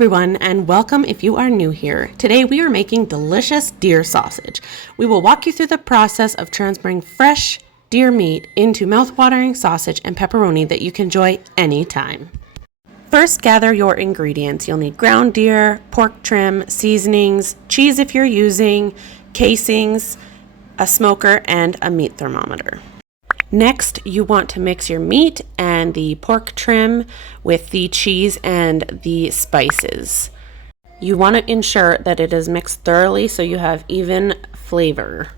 everyone, and welcome if you are new here. Today we are making delicious deer sausage. We will walk you through the process of transferring fresh deer meat into mouth-watering sausage and pepperoni that you can enjoy anytime. First, gather your ingredients. You'll need ground deer, pork trim, seasonings, cheese if you're using, casings, a smoker, and a meat thermometer. Next, you want to mix your meat and the pork trim with the cheese and the spices. You want to ensure that it is mixed thoroughly so you have even flavor.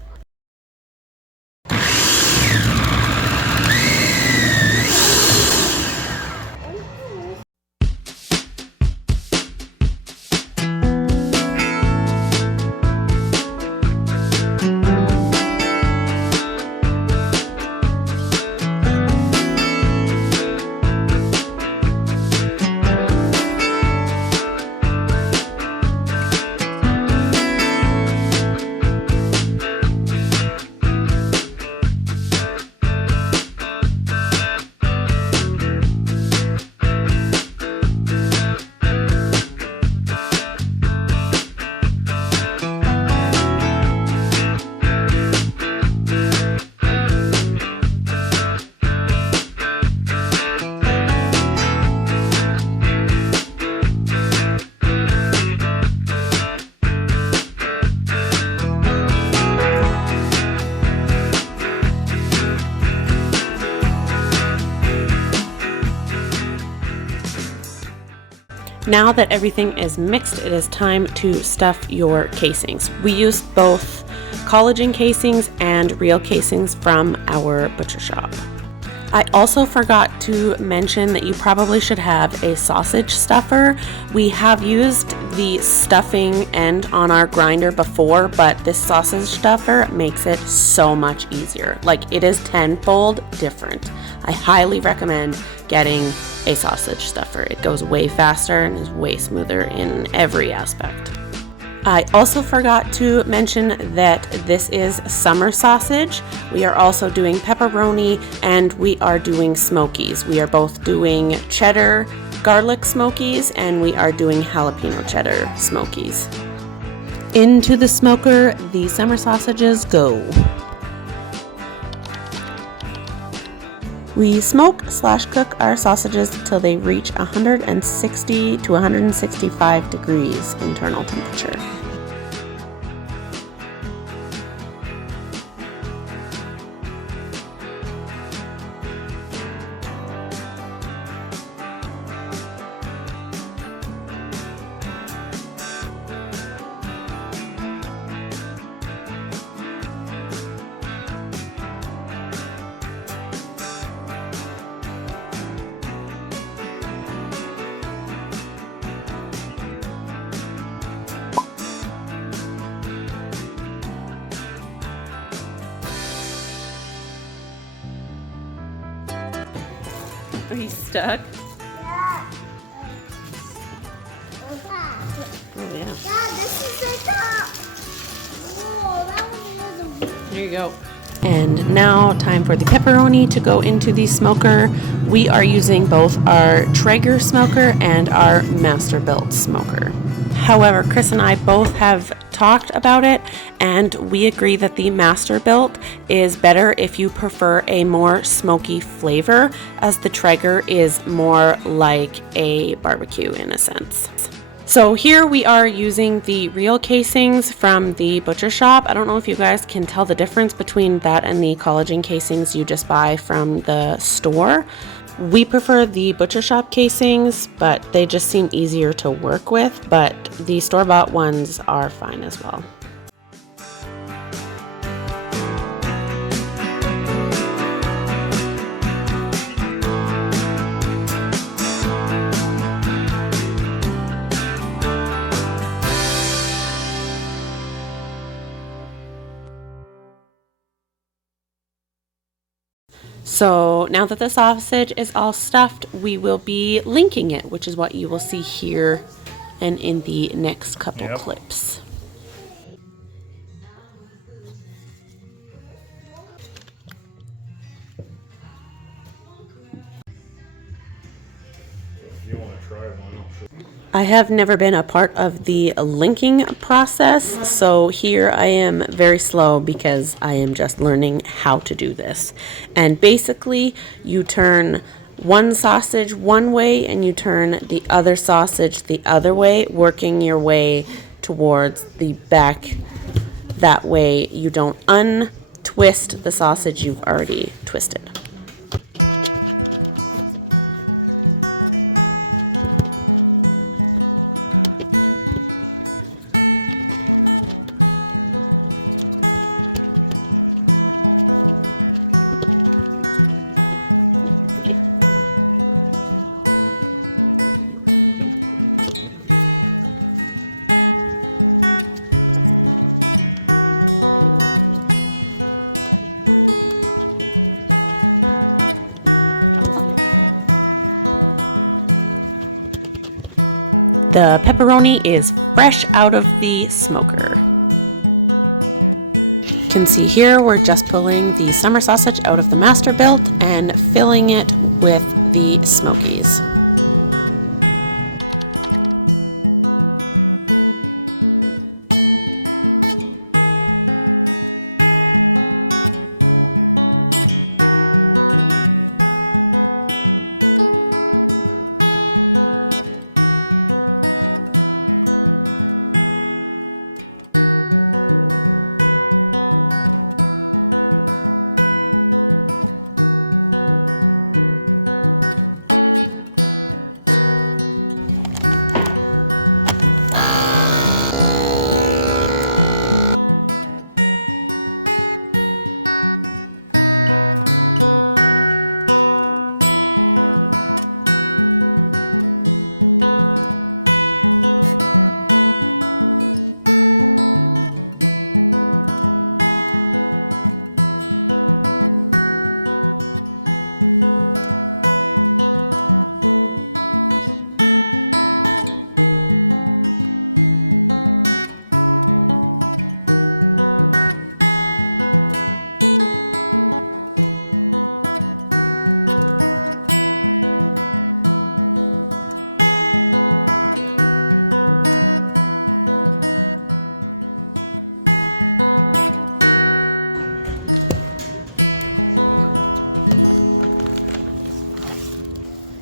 Now that everything is mixed, it is time to stuff your casings. We use both collagen casings and real casings from our butcher shop. I also forgot to mention that you probably should have a sausage stuffer. We have used the stuffing end on our grinder before, but this sausage stuffer makes it so much easier. Like, it is tenfold different. I highly recommend getting a sausage stuffer. It goes way faster and is way smoother in every aspect. I also forgot to mention that this is summer sausage. We are also doing pepperoni and we are doing smokies. We are both doing cheddar garlic smokies and we are doing jalapeno cheddar smokies. Into the smoker, the summer sausages go. We smoke/cook our sausages till they reach 160 to 165 degrees internal temperature. Are you stuck? Yeah. Oh yeah. This is the top. Whoa, that one wasn't. There you go. And now time for the pepperoni to go into the smoker. We are using both our Traeger smoker and our Masterbuilt smoker. However, Chris and I both have talked about it and we agree that the Masterbuilt is better if you prefer a more smoky flavor, as the Traeger is more like a barbecue in a sense. So here we are using the real casings from the butcher shop. I don't know if you guys can tell the difference between that and the collagen casings you just buy from the store. We prefer the butcher shop casings, but they just seem easier to work with, but the store-bought ones are fine as well. So now that the sausage is all stuffed, we will be linking it, which is what you will see here and in the next couple clips. I have never been a part of the linking process, so here I am very slow because I am just learning how to do this. And basically, you turn one sausage one way and you turn the other sausage the other way, working your way towards the back. That way you don't untwist the sausage you've already twisted. The pepperoni is fresh out of the smoker. You can see here we're just pulling the summer sausage out of the Masterbuilt and filling it with the smokies.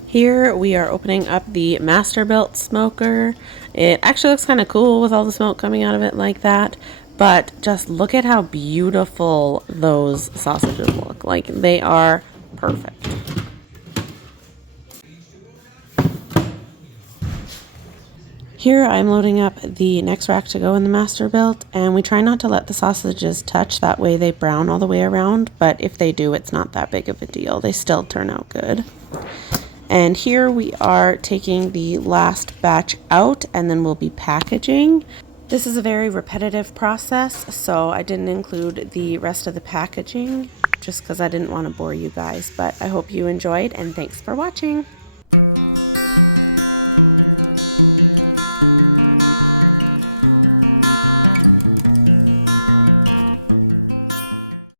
Here we are opening up the Masterbuilt smoker. It actually looks kind of cool with all the smoke coming out of it like that, but just look at how beautiful those sausages look. Like, they are perfect. Here I'm loading up the next rack to go in the Masterbuilt, and we try not to let the sausages touch, that way they brown all the way around, but if they do, it's not that big of a deal. They still turn out good. And here we are taking the last batch out, and then we'll be packaging. This is a very repetitive process, so I didn't include the rest of the packaging just because I didn't want to bore you guys, but I hope you enjoyed, and thanks for watching.